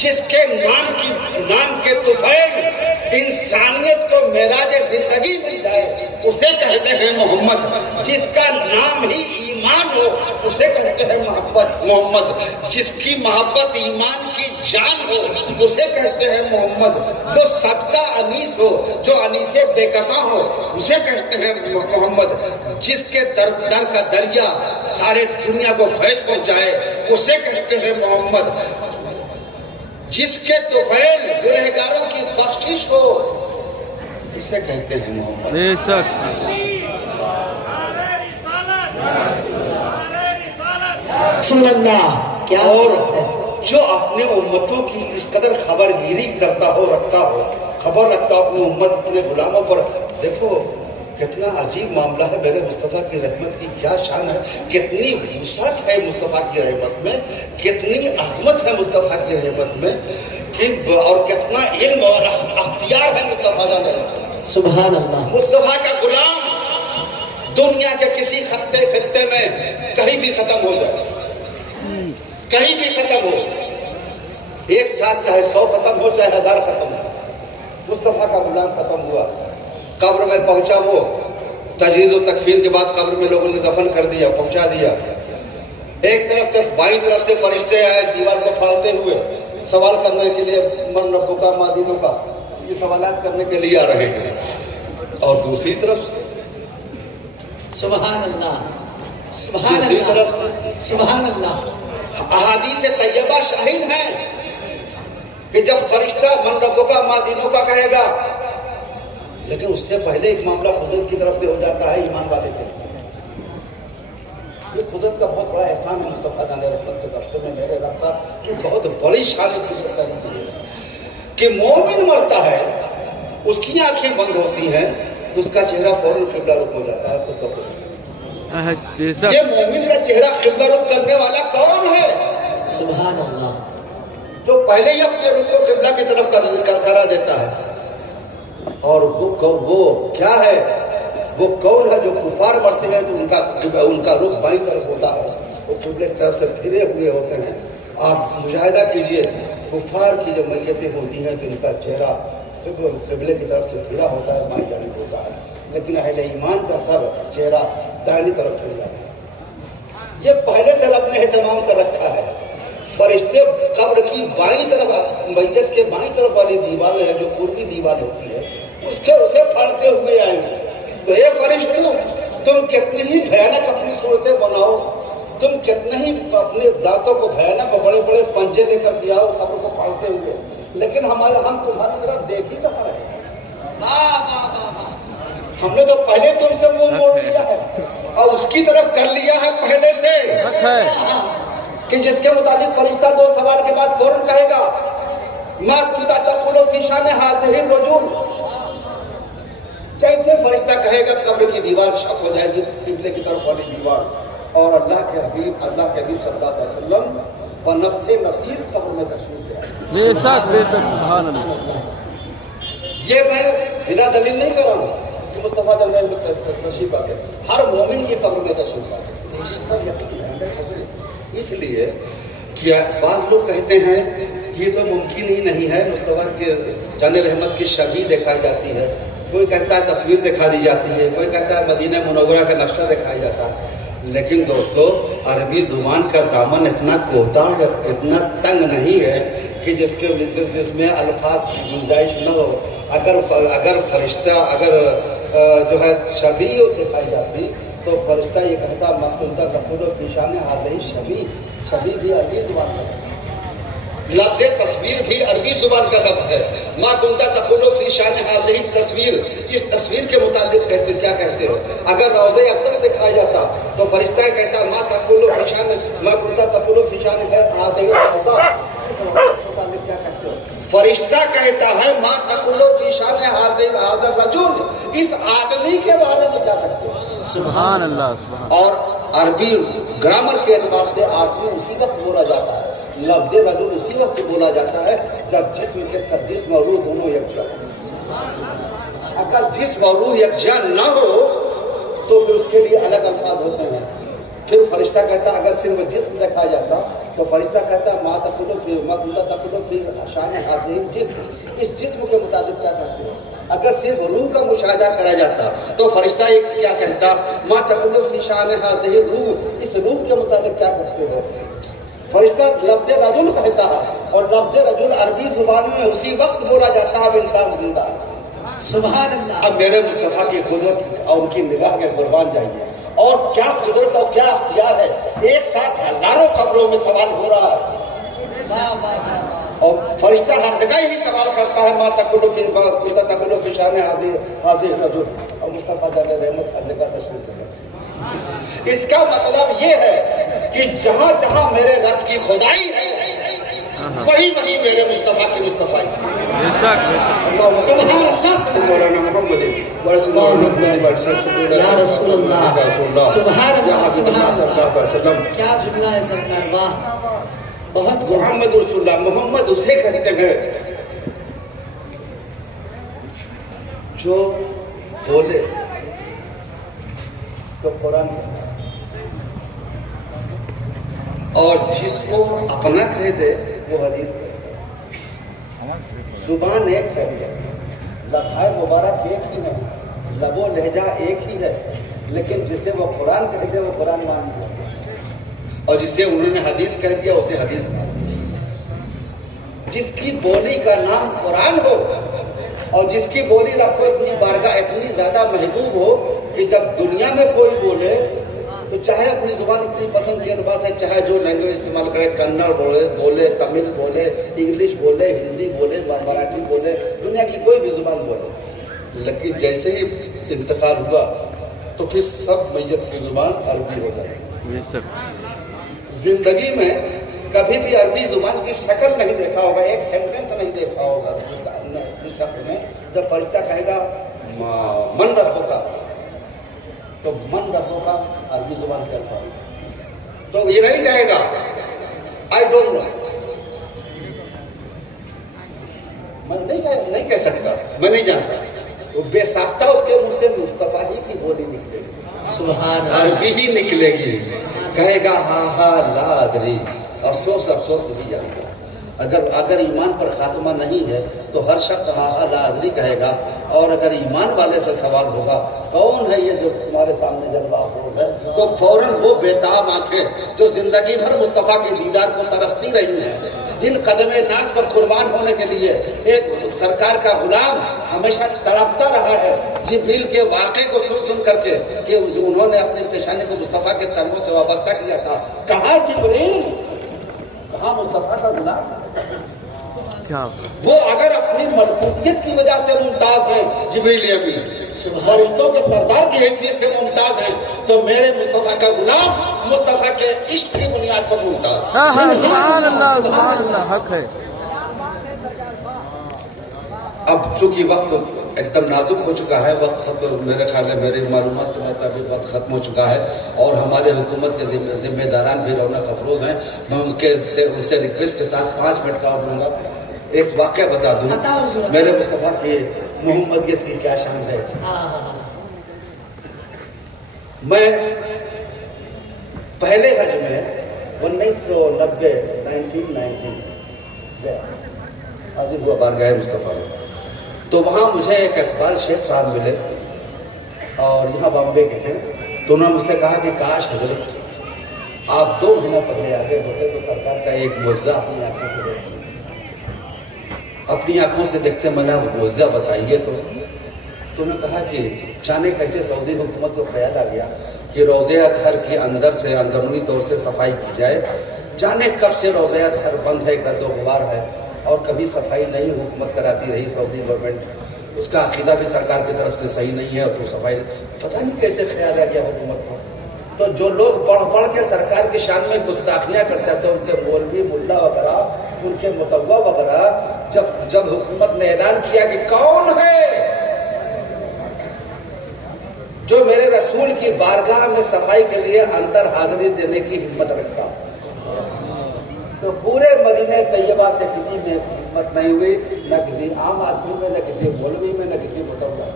جس کے نام کے طفیل انسانیت کو معراج زندگی مل جائے اسے کہتے ہیں محمد. جس کا نام ہی ایمان ہو اسے کہتے ہیں محمد. جس کی محبت ایمان کی جان ہو اسے کہتے ہیں محمد. جو سب کا انیس ہو, جو انیس بے کساں ہو, اسے کہتے ہیں محمد. جس کے در کا دریا سارے دنیا کو فیض پہنچائے اسے کہتے ہیں محمد. جس کے طفیل گنہگاروں کی بخشش ہو اسے کہتے ہیں محمد. بے شک. کیا اور جو اپنے امتوں کی اس قدر خبر گیری کرتا ہو, خبر رکھتا ہو اپنی امت, اپنے غلاموں پر. دیکھو کتنا عجیب معاملہ ہے. میرے مصطفیٰ کی رحمت کی کیا شان ہے, کتنی وسعت ہے مصطفیٰ کی رحمت میں, کتنی عظمت ہے مصطفیٰ کی رحمت میں, اور کتنا علم اور اختیار ہے مصطفیٰ کا. سبحان اللہ. مصطفیٰ کا غلام دنیا کے کسی خطے میں کہیں بھی ختم ہو جائے, کہیں بھی ختم ہو, ایک ساتھ چاہے 100 ختم ہو چاہے 1000 ختم ہو, مصطفیٰ کا غلام ختم ہوا, قبر میں پہنچا, وہ تجہیز و تکفین کے بعد قبر میں لوگوں نے دفن کر دیا, پہنچا دیا. ایک طرف سے بائیں طرف سے فرشتے آئے دیوار کو پھاڑتے ہوئے سوال کرنے کے لیے, من ربوں کا ما دینوں کا, یہ سوالات کرنے کے لیے آ رہے ہیں. اور دوسری طرف سے سبحان اللہ, دوسری طرف سے سبحان اللہ. احادیث طیبہ شاہد ہیں کہ جب فرشتہ من ربوں کا ما دینوں کا کہے گا, لیکن اس سے پہلے ایک معاملہ قدرت کی طرف سے ہو جاتا ہے ایمان والے کے. یہ قدرت کا بہت بڑا احسان ہے مصطفیٰ جان رحمت کے سبقے میں میرے رب کا, کہ بہت بڑی شان کی کہ مومن مرتا ہے, اس کی آنکھیں بند ہوتی ہیں تو اس کا چہرہ فوراً قبلہ رخ ہو جاتا ہے. خود بخود یہ مومن کا چہرہ قبلہ رخ کرنے والا کون ہے؟ سبحان اللہ. جو پہلے ہی اپنے رخ کو قبلہ کی طرف کرا دیتا ہے. اور وہ کیا ہے, وہ کون ہے؟ جو کفار مرتے ہیں تو ان کا رخ بائیں طرف ہوتا ہے, وہ قبلے کی طرف سے پھرے ہوئے ہوتے ہیں. آپ مشاہدہ کیجئے, کفار کی جو میتیں ہوتی ہیں تو ان کا چہرہ قبلے کی طرف سے پھرا ہوتا ہے, بائیں جانب ہوتا ہے, لیکن اہل ایمان کا سر چہرہ دائنی طرف پھر جاتا ہے. یہ پہلے سے رب نے اہتمام کر رکھا ہے. فرشتے قبر کی بائیں طرف, میت کے بائیں طرف والی دیواریں ہیں جو پوروی دیوار ہوتی ہے, اسے پھاڑتے ہوئے آئیں گے. تو اے فرشتوں, تم کتنی ہی بھیانک اپنی صورتیں بناؤ, تم کتنے ہی اپنے دانتوں کو بھیانک اور بڑے بڑے پنجے لے کر دیا ہو قبر کو پھاڑتے ہوئے, لیکن ہم تمہاری طرف دیکھ ہی کہاں رہے. ہم نے تو پہلے تم سے منہ موڑ لیا ہے اور اس کی طرف کر لیا ہے پہلے سے, کہ جس کے متعلق فرشتہ 2 سوال کے بعد فوراً کہے گا ما کنت تقول فی شان ھذہ الرجل. جیسے فرشتہ کہے گا قبر کی دیوار شق ہو جائے گی, قبلے کی طرف والی دیوار, اور اللہ کے حبیب صلی اللہ علیہ وسلم بنفس نفیس قبر میں تشریف لے آئے. بے شک بے شک. سبحان اللہ. یہ میں بلا دلیل نہیں کر رہا ہوں کہ مصطفیٰ جنرل میں تشریف آتے, ہر مومن کی قبر میں تشریف آتے, اس پر یقین ہے. اس لیے کہ بعض لوگ کہتے ہیں یہ تو ممکن ہی نہیں ہے, مصطفیٰ کی جان رحمت کی شبیہ دکھائی جاتی ہے, کوئی کہتا ہے تصویر دکھا دی جاتی ہے, کوئی کہتا ہے مدینہ منورہ کا نقشہ دکھایا جاتا ہے. لیکن دوستو, عربی زبان کا دامن اتنا کوتا ہے, اتنا تنگ نہیں ہے کہ جس میں الفاظ کی گنجائش نہ ہو. اگر فرشتہ جو ہے شبیہ دکھائی جاتی تو فرشتہ یہ کہتا ما کنت تقول فی شان ھذہ الشبیہ. شبیہ بھی عربی زبان کا لفظ تصویر بھی عربی زبان کا لفظ ہے. ما کنت تقول فی شان ھذہ التصویر, اس تصویر کے متعلق کیا کہتے ہو؟ اگر روضہ افضل دکھایا جاتا تو فرشتہ کہتا ما کنت تقول فی شان ھذہ الروضہ, اس روضہ کے متعلق کیا کہتے ہو؟ فرشتہ کہتا ہے ما تقول فی شان ھذہ الرجل, اس آدمی کے بارے میں کیا کہتے ہو؟ سبحان اللہ. اور عربی گرامر کے اعتبار سے آدمی اسی وقت بولا جاتا ہے, لفظ رجل اسی وقت بولا جاتا ہے جب جسم کے ساتھ جسم اور روح دونوں یکجا ہو. اگر جسم اور روح یکجا نہ ہو تو پھر اس کے لیے الگ الفاظ ہوتے ہیں. फिर फरिश्ता कहता अगर सिर्फ जिस्म देखा जाता तो फरिश्ता कहता माँ तकुलो फिर मकुल्ला तकुलो फिर शान हाजिर जिस्म, इस जिस्म के मुताबिक क्या कहते हो। अगर सिर्फ रूह का मुशाहदा करा जाता तो फरिश्ता एक क्या कहता माँ तकुलो फिर शान हाजिर रूह, इस रूह के मुताबिक क्या कहते हो। फरिश्ता लफ्ज रजुल कहता है और लफ्ज रजुल अरबी जुबान में उसी वक्त बोला जाता है इंसान जिंदा। सुभान अल्लाह। अब मेरे मुस्तफा की कुदरत और उनकी निगाह के कुर्बान जाइए, और क्या कुदरत और क्या अख्तियार है, एक साथ हजारों कब्रों में सवाल हो रहा है वाह वाह वाह। और फरिश्ता हर जगह ही सवाल करता है माँ तकुलो फिर कुत्ता तकुलो फिर शान हाजिर हाजिर रजुल, और मुस्तफा जाने रहमत हर जगह तशरीफ है। इसका मतलब ये है कि जहां जहां मेरे रब की खुदाई है वही वही मेरे मुस्तफा की मुस्तफाई है। बेशक बेशक। सुभान अल्लाह, सुभान या रसूल अल्लाह, सुभान अल्लाह, सुभान अल्लाह। क्या जुमला है सरकार, वाह, बहुत खूब। मोहम्मद रसूलुल्लाह, मोहम्मद उसे कहते हैं जो बोले तो कुरान और जिसको अपना कह दे वो हदीस है। जुबान एक है, लफ्ज़ मुबारक एक ही है, लबो लहजा एक ही है, लेकिन जिसे वो कुरान कह दे वो कुरान मान लिया, और जिसे उन्होंने हदीस कह दिया उसे हदीस मान लिया। जिसकी बोली का नाम कुरान हो और जिसकी बोली रखो इतनी बारगाह इतनी ज्यादा महबूब हो कि जब दुनिया में कोई बोले तो चाहे अपनी जुबान अपनी पसंद के अतबार से चाहे जो लैंग्वेज इस्तेमाल करे, कन्नड़ बोले तमिल बोले, इंग्लिश बोले, हिंदी बोले, मराठी बोले, दुनिया की कोई भी जुबान बोले, लेकिन जैसे ही इंतकाल हुआ तो फिर सब मैयत की जुबान अरबी हो गई। बेशक। जिंदगी में कभी भी अरबी जुबान की शक्ल नहीं देखा होगा, एक सेंटेंस नहीं देखा होगा इस शब्द में। जब फरिश्ता कहेगा मन रखोगा तो मन रखोगा अरबी जुबान के अल्फाज, तो ये नहीं कहेगा आई डोंट नो, मैं नहीं कह सकता, मैं नहीं जानता, तो बेसाख्ता उसके मुंह से मुस्तफा ही की बोली निकलेगी, सुभान अल्लाह। अरबी ही निकलेगी। कहेगा हा हा ला अदरी, अफसोस अफसोस नहीं जानता। अगर ईमान पर खात्मा नहीं है तो हर शख्स हा हा ला अदरी कहेगा, और अगर ईमान वाले से सवाल होगा कौन है ये जो तुम्हारे सामने जलवा अफरोज है, तो फौरन वो बेताब आंखें जो जिंदगी भर मुस्तफा के दीदार को तरसती रही हैं, जिन कदमे नाक पर कुर्बान होने के लिए एक सरकार का गुलाम हमेशा तड़पता रहा है, जिब्रील के वाक़े को सुन करके कि उन्होंने अपनी पेशानी को मुस्तफा के तनों से वाबस्ता किया था, कहाँ जिब्रील, कहाँ मुस्तफा का गुलाम। क्या वो अगर अपनी मलकूतियत की वजह से मुमताज है, जिब्रील अमीन फरिश्तों के सरदार की हैसियत से मुमताज है, तो मेरे मुस्तफा का गुलाम मुस्तफा के इश्क की बुनियाद पर मुमताज है। हाँ हाँ सुभान अल्लाह, हक है। अब चूंकि वक्त एकदम नाजुक हो चुका है, वक्त मेरे ख्याल में मेरी मालूमात के मुताबिक वक्त खत्म हो चुका है, और हमारे हुकूमत के जिम्मेदारान भी रौनक अफरोज हैं। मैं उनसे रिक्वेस्ट के साथ 5 मिनट का और लूंगा। एक वाक़या बता दूं, मेरे मुस्तफा की मोहम्मदियत की क्या शान है। मैं पहले हज में 1990 हाजिर हुआ बारगाह मुस्तफा में, तो वहाँ मुझे एक इकबाल शेख साहब मिले और यहाँ बॉम्बे के थे, तो उन्होंने मुझसे कहा कि काश हजरत आप 2 महीना पहले आगे होते तो सरकार का एक मुआवजा अपनी आंखों से देखते। अपनी आंखों से देखते, मैंने मुआवजा बताइए। तो उन्होंने कहा कि जाने कैसे सऊदी हुकूमत को ख्याल आ गया कि रोज़े अतहर के अंदर से अंदरूनी तौर से सफाई की जाए, जाने कब से रोज़े अतहर बंद है, गद्दोगवार है और कभी सफाई नहीं हुकूमत कराती रही सऊदी गवर्नमेंट, उसका अकीदा भी सरकार की तरफ से सही नहीं है, तो सफाई पता नहीं कैसे ख्याल आ गया हुकूमत को। तो जो लोग पढ़ के सरकार की शान में गुस्ताखियाँ करते थे, उनके मौलवी मुल्ला वगैरह, उनके मुतव्वा वगैरह, जब हुकूमत ने ऐलान किया कि कौन है जो मेरे रसूल की बारगाह में सफाई के लिए अंदर हाजिरी देने की हिम्मत रखता, तो पूरे मदीने तैयबा से किसी में हिम्मत नहीं हुई, न किसी आम आदमी में, न किसी मौलवी में, न किसी मुतव्वा।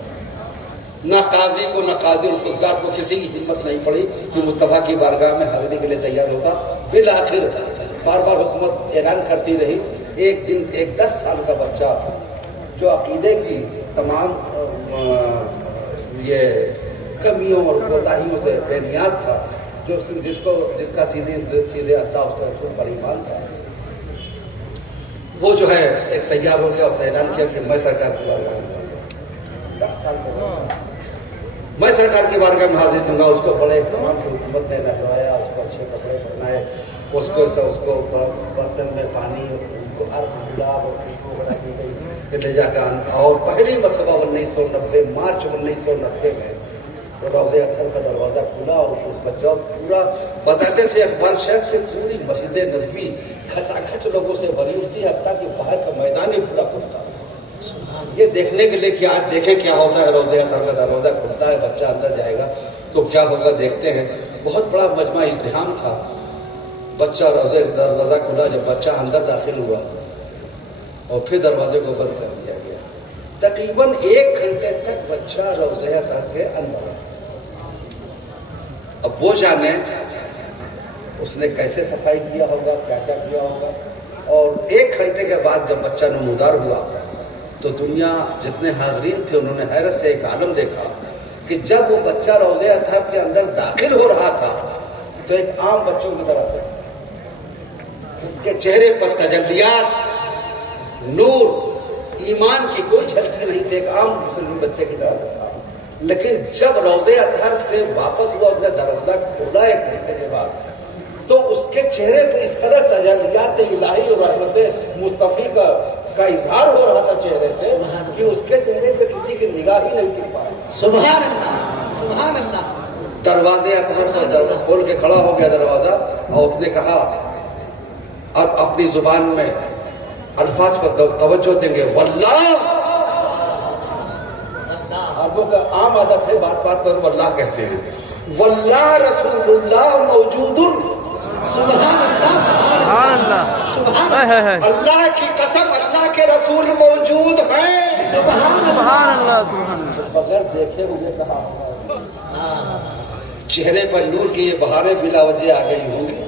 نہ قاضی کو نہ قاضی القضات کو کسی کی ہمت نہیں پڑی کہ مصطفیٰ کی بارگاہ میں حاضری کے لیے تیار ہوگا. بالآخر بار بار حکومت اعلان کرتی رہی. ایک دن ایک 10 سال کا بچہ جو عقیدے کی تمام یہ کمیوں اور کوتاہیوں سے بے نیاز تھا, جس کا سیدھے اللہ اس کا رسول پر ایمان تھا, وہ جو ہے ایک تیار ہو گیا. اس نے اعلان کیا کہ میں سرکار کی بارگاہ میں 10 سال میں سرکار کی بارگاہ میں حاضر دوں گا. اس کو بڑے اہتمام سے حکومت نے نہلوایا, اس کو اچھے کپڑے پہنائے, اس کو برتن میں پانی, اس کو ہر گلاب اور خوشبو وغیرہ کی گئی لے جا کر. اور پہلی مرتبہ 1990 مارچ 1990 میں روضہ اطہر کا دروازہ کھلا اور اس بچہ پورا بتاتے تھے اقبال شیخ سے پوری مسجد نبوی کھچا کھچ لوگوں سے بھری ہوتی ہے, حتیٰ کہ باہر کا میدان ہی پورا کھلتا. یہ دیکھنے کے لیے کہ آج دیکھیں کیا ہوتا ہے. روضہ اطہر کا دروازہ کھلتا ہے, بچہ اندر جائے گا تو کیا ہوگا دیکھتے ہیں. بہت بڑا مجمع ازدحام تھا. بچہ روضہ دروازہ کھلا, جب بچہ اندر داخل ہوا اور پھر دروازے کو بند کر دیا گیا. تقریباً 1 گھنٹے تک بچہ روضہ اطہر کے اندر. اب وہ جانے اس نے کیسے صفائی کیا ہوگا, کیا کیا کیا ہوگا. اور 1 گھنٹے کے بعد جب بچہ نمودار ہوا تو دنیا جتنے حاضرین تھے انہوں نے حیرت سے ایک عالم دیکھا کہ جب وہ بچہ روضہ اطہر کے اندر داخل ہو رہا تھا تو ایک عام بچوں کی طرح سے اس کے چہرے پر تجلیات, نور, ایمان کی کوئی جھلکی نہیں تھی, ایک عام مسلم بچے کی طرح سے تھا. لیکن جب روضہ اطہر سے واپس ہوا, اس نے دروازہ کھولا 1 گھنٹے کے بعد, تو اس کے چہرے پہ اس قدر تجلیات الہی اور رحمت مصطفی کا اظہار ہو رہا تھا چہرے سے کہ اس کے چہرے پہ کسی کی نگاہ ہی نہیں ٹک پائی. سبحان اللہ, سبحان اللہ. دروازے اطہر کا دروازہ کھول کے کھڑا ہو گیا دروازہ, اور اس نے کہا اب اپنی زبان میں الفاظ پر توجہ دیں گے, واللہ. عربوں کا عام عادت ہے بات بات پر واللہ کہتے ہیں. واللہ رسول اللہ موجود. سبحان اللہ, سبحان اللہ, سبحان اللہ, اللہ کی قسم اللہ کے رسول موجود ہیں. سبحان سبحان اللہ, سبحان اللہ. بغیر دیکھے مجھے کہا چہرے پر نور کی یہ بہاریں بلا وجہ آ گئی ہوں گی.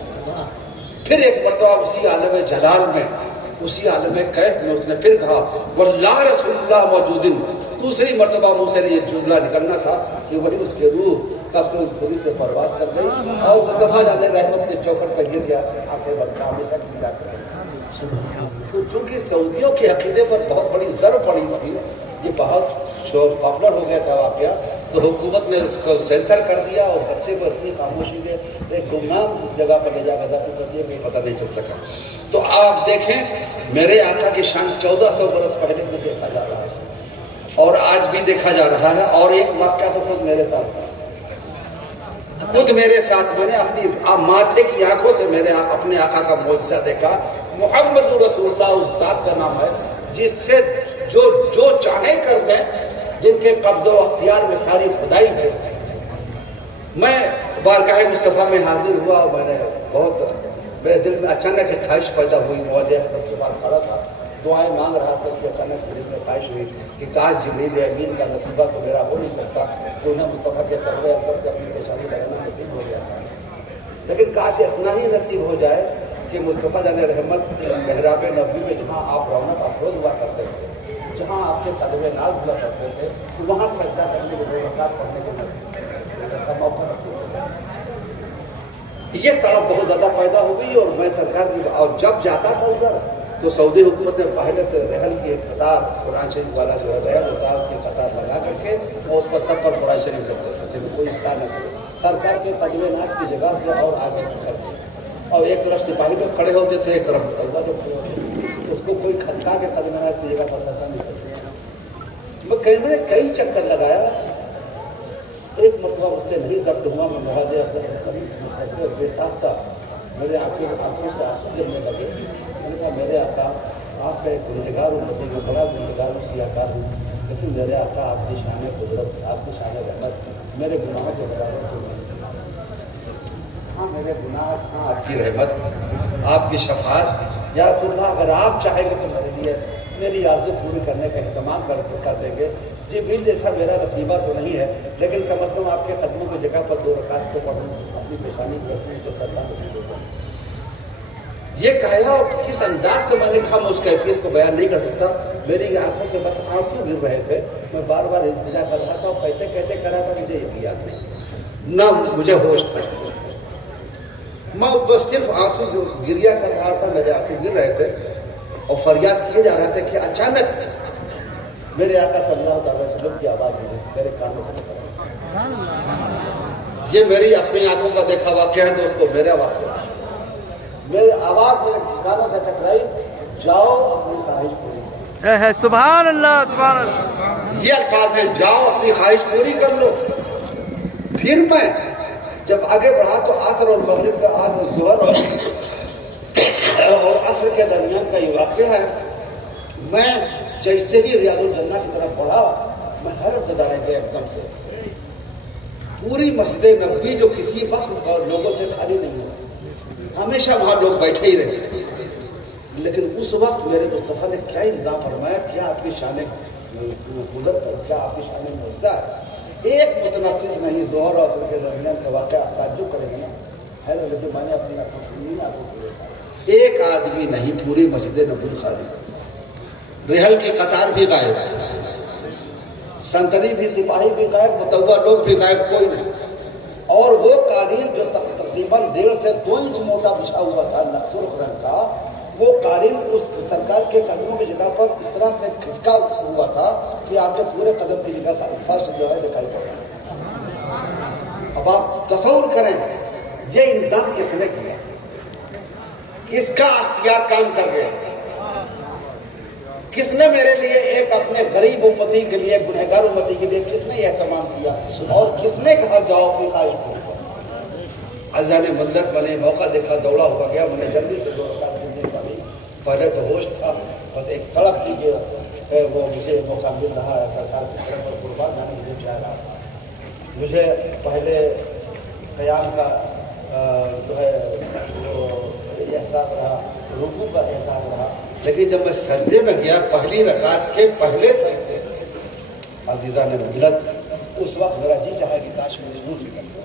پھر ایک مرتبہ اسی عالم جلال میں, اسی عالم کیف میں اس نے پھر کہا واللہ رسول اللہ موجود. دوسری مرتبہ منہ سے یہ جملہ نکلنا تھا کہ وہی اس کے روح تفصیل سے پرواز کر گئی اور مصطفیٰ جانے رحمت کے چوکٹ پر گر گیا. آنکھیں بند ہمیشہ کی جا کر. تو چونکہ سعودیوں کے عقیدے پر بہت بڑی زر پڑی تھی, یہ بہت پاپولر ہو گیا تھا واقعہ, تو حکومت نے اس کو سینسر کر دیا اور بچے کو اتنی خاموشی سے ایک گمنام جگہ پر لے جا کر دفن کر دیا کہ پتہ نہیں چل سکا. تو آپ دیکھیں میرے آقا کی شان 1400 برس پہلے بھی دیکھا جا رہا ہے اور آج بھی دیکھا جا رہا ہے. اور ایک واقعہ تو خود میرے ساتھ تھا, خود میرے ساتھ میں نے اپنی ماتھے کی آنکھوں سے میرے اپنے آقا کا معجزہ دیکھا. محمد رسول اللہ اس ذات کا نام ہے جس سے جو چاہے کر دیں, جن کے قبض و اختیار میں ساری خدائی ہے. میں بارگاہ مصطفیٰ میں حاضر ہوا اور میں نے بہت میرے دل میں اچانک ایک خواہش پیدا ہوئی. موجہ اس کے پاس کھڑا تھا, دعائیں مانگ رہا تھا کہ اچانک دل میں خواہش ہوئی کہ کاش جبریل امین کا نصیبہ تو میرا ہو نہیں سکتا کہ انہیں مصطفیٰ کے قربے اندر سے اپنی پیشانی لگانا نصیب ہو گیا, لیکن کاش اتنا ہی نصیب ہو جائے کہ مصطفیٰ جان رحمت محراب نبوی میں جہاں آپ رونق افروز ہوا کرتے تھے, جہاں آپ کے قدم ناز ہوا کرتے تھے, وہاں سجدہ کرنے کے 2 رکعت پڑھنے کا موقع نصیب ہو. یہ طلب بہت زیادہ پیدا ہو گئی اور میں سرکار کی, اور جب جاتا تھا ادھر تو سعودی حکومت نے پہلے سے رحل کی ایک قطار قرآن شریف والا جو ہے رحل ہوتا ہے اس کی قطار لگا کر کے اور اس پر سب پر قرآن شریف کرتے تھے کہ کوئی حصہ نہ کرے. سرکار کے قدم ناز کی جگہ جو اور آگے کر دیا, اور ایک طرف سپاہی لوگ کھڑے ہوتے تھے, ایک طرف طلبہ جو کھڑے ہوتے تھے, اس کو کوئی کھٹکا کے قدم ناز کی جگہ پر سرکار نہیں کرتے. میں کہنے کئی چکر لگایا, ایک مرتبہ مجھ سے نہیں ضبط ہوا. میں مہاجر بے ساختہ میرے آنکھوں سے آنسو گرنے لگے. میں نے کہا میرے آقا آپ کا ایک گنہگار امتی میں بڑا گنہگار سیاکار ہوں, لیکن میرے آقا آپ کی شان قدرت, آپ کی شان رحمت میرے گناہوں کے برابر کیوں نہیں؟ ہاں میرے گناہ, ہاں آپ کی رحمت, آپ کی شفاعت. یا رسول اللہ اگر آپ چاہیں گے تو میرے لیے میری آرزو پوری کرنے کا اہتمام کر دیں گے. जिब्रील जैसा मेरा नसीबा तो नहीं है, लेकिन कम से कम आपके कदमों की जगह पर 2 रकात तो पढ़ूं, अपनी पेशानी को अपनी जो सरकार ये कहा। और किस अंदाज से मैंने कहा, मैं उस कैफियत को बयान नहीं कर सकता। मेरी आंखों से बस आंसू गिर रहे थे। मैं बार बार इंतजार कर रहा था, और कैसे कर रहा था मुझे याद नहीं, ना मुझे होश था। मैं बस सिर्फ आंसू जो गिरिया कर रहा था, मेरे आंसू गिर रहे थे और फरियाद किए जा रहे थे कि अचानक मेरे आका सल्लल्लाहु अलैहि वसल्लम की आवाज मेरे कानों से निकली। ये मेरी अपनी आंखों का देखा वाकया है दोस्तों, मेरा वाकया। मेरे आवाज मेरे कानों से टकराई, जाओ अपनी ख्वाहिश पूरी करो। सुभान अल्लाह, सुभान अल्लाह। ये अल्फाज है, जाओ अपनी ख्वाहिश पूरी कर लो। फिर मैं जब आगे बढ़ा तो असर और मगरिब का आसर ज़ोहर और असर के दरमियान का ये वाक़या है। मैं जैसे ही रियाजुल जन्नह की तरफ बढ़ा, मैं हैरत ज़दा रह गया एकदम से। पूरी मस्जिद नबवी जो किसी वक्त लोगों से खाली नहीं हुआ, हमेशा वहाँ लोग बैठे ही रहे। लेकिन उस वक्त मेरे मुस्तफ़ा ने क्या इंतजाम फरमाया, क्या आपकी शान कुदरत, क्या आपकी शान मुजदा है। एक मुतनफ़िस नहीं, ज़ोहर और असर के दरमियान का वाक़या आप ताज्जुब करेंगे ना, है ना। लेकिन मैंने अपनी आंखों से नहीं, आंखों से देखा, एक आदमी नहीं, पूरी मस्जिद नबवी खाली, रिहल की कतार भी गायब, संतरी भी, सिपाही भी गायब, मुतव्वा लोग भी गायब, कोई नहीं। और वो कालीन जो तकरीबन 1.5 से 2 इंच मोटा बिछा हुआ था, सुर्ख रंग का, वो कालीन उस सरकार के कदमों की जगह पर इस तरह से खिसका हुआ था कि आपके पूरे कदम की जगह का फर्श जो है दिखाई पड़ रहा। अब आप तसव्वुर करें, ये इंतजाम किसने किया, किसका अख्तियार काम कर गया, किसने मेरे लिए, एक अपने गरीब उम्मती के लिए, गुनहगार उम्मती के लिए किसने यह तमाम किया, और किसने कहा जाओ अपनी ख्वाहिश पूरी करो। अज़ान मदद बने, मौका देखा, दौड़ा हुआ गया, मैंने जल्दी से 2 रकात नहीं पढ़ी। पहले तो होश था, बस एक तड़प थी कि वो मुझे मौका मिल रहा है सरकार की तरफ पर कुर्बान जाने मुझे चाह रहा था। मुझे पहले क़याम का जो है वो एहसास रहा, रुकू का एहसास रहा। लेकिन जब मैं सजदे में गया, पहली रकात के पहले सजदे, अजीज़ा ने मिलत, उस वक्त मेरा जी चाहा कि काश मुझे नूर निकल गया।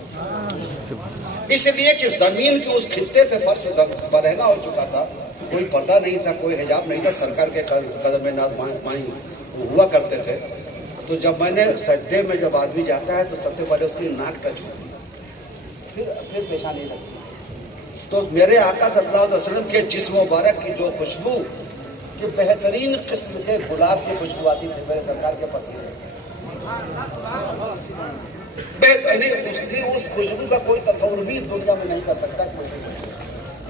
इसलिए कि जमीन के उस खित्ते से फर्श बरहना हो चुका था, कोई पर्दा नहीं था, कोई हिजाब नहीं था, सरकार के कदम नाज माई हुआ करते थे। तो जब मैंने सजदे में जब आदमी जाता है तो सबसे पहले उसकी नाक टच होती है, फिर पेशानी लगती है। तो मेरे आका सल्लल्लाहु अलैहि वसल्लम के जिस्म मुबारक की जो खुशबू, जो बेहतरीन किस्म के गुलाब की खुशबू आती थी मेरे सरकार के पसीने, उस खुशबू का कोई तस्वीर भी दुनिया में नहीं कर सकता कोई।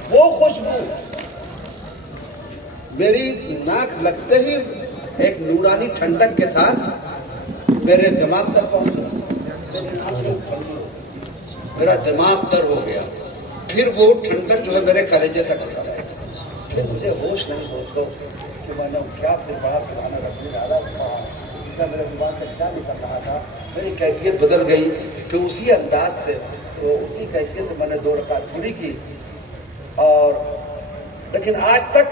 वो खुशबू मेरी नाक लगते ही एक नूरानी ठंडक के साथ मेरे दिमाग तक पहुंचा, मेरा दिमाग तर हो गया। फिर वो ठंडक जो है मेरे कलेजे तक उतर आई। फिर मुझे होश नहीं दोस्तों कि मैंने क्या फिर बड़ा सुबहान रब्बिल आला कहा, मेरे दिमाग से क्या निकल रहा था। मेरी कैफियत बदल गई। तो उसी अंदाज से, तो उसी कैफियत में मैंने 2 रकात पूरी की। और लेकिन आज तक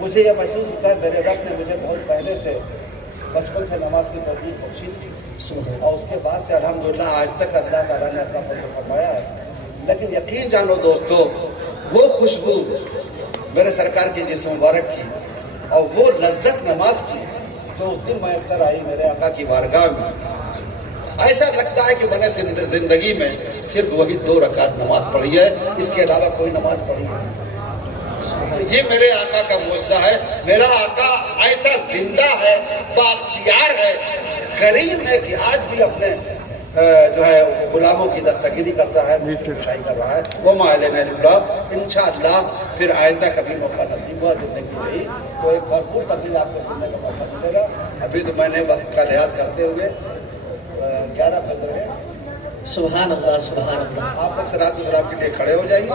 मुझे यह महसूस होता है मेरे रब ने मुझे बहुत पहले से, बचपन से नमाज की तौफीक बख्शी थी, और उसके बाद से अल्हम्दुलिल्लाह आज तक अल्लाह ताला ने अपना फजल फरमाया है। लेकिन यकीन जानो दोस्तों, वो खुशबू मेरे सरकार की जिस्म मुबारक की, और वो लज्जत नमाज की तो उस दिन मैसर आई मेरे आका की बारगाह में। ऐसा लगता है कि मैंने जिंदगी में सिर्फ वही 2 रकात नमाज पढ़ी है, इसके अलावा कोई नमाज पढ़ी नहीं। ये मेरे आका का मुआज़ा है। मेरा आका ऐसा जिंदा है, बाख्तियार है, करीम है कि आज भी अपने जो है गुलामों की दस्तगीरी करता है, शाही कर रहा है। वो मालेना इंशाअल्लाह फिर आइंदा कभी मौका नसीब हुआ जिंदगी रही तो एक भरपूर तकरीर आपको सुनने का मौका मिलेगा। अभी तो मैंने वक्त का लिहाज करते हुए 11 बज रहे हैं। सुभान अल्लाह, सुभान अल्लाह। आप लोग सलात व सलाम के लिए खड़े हो जाइए।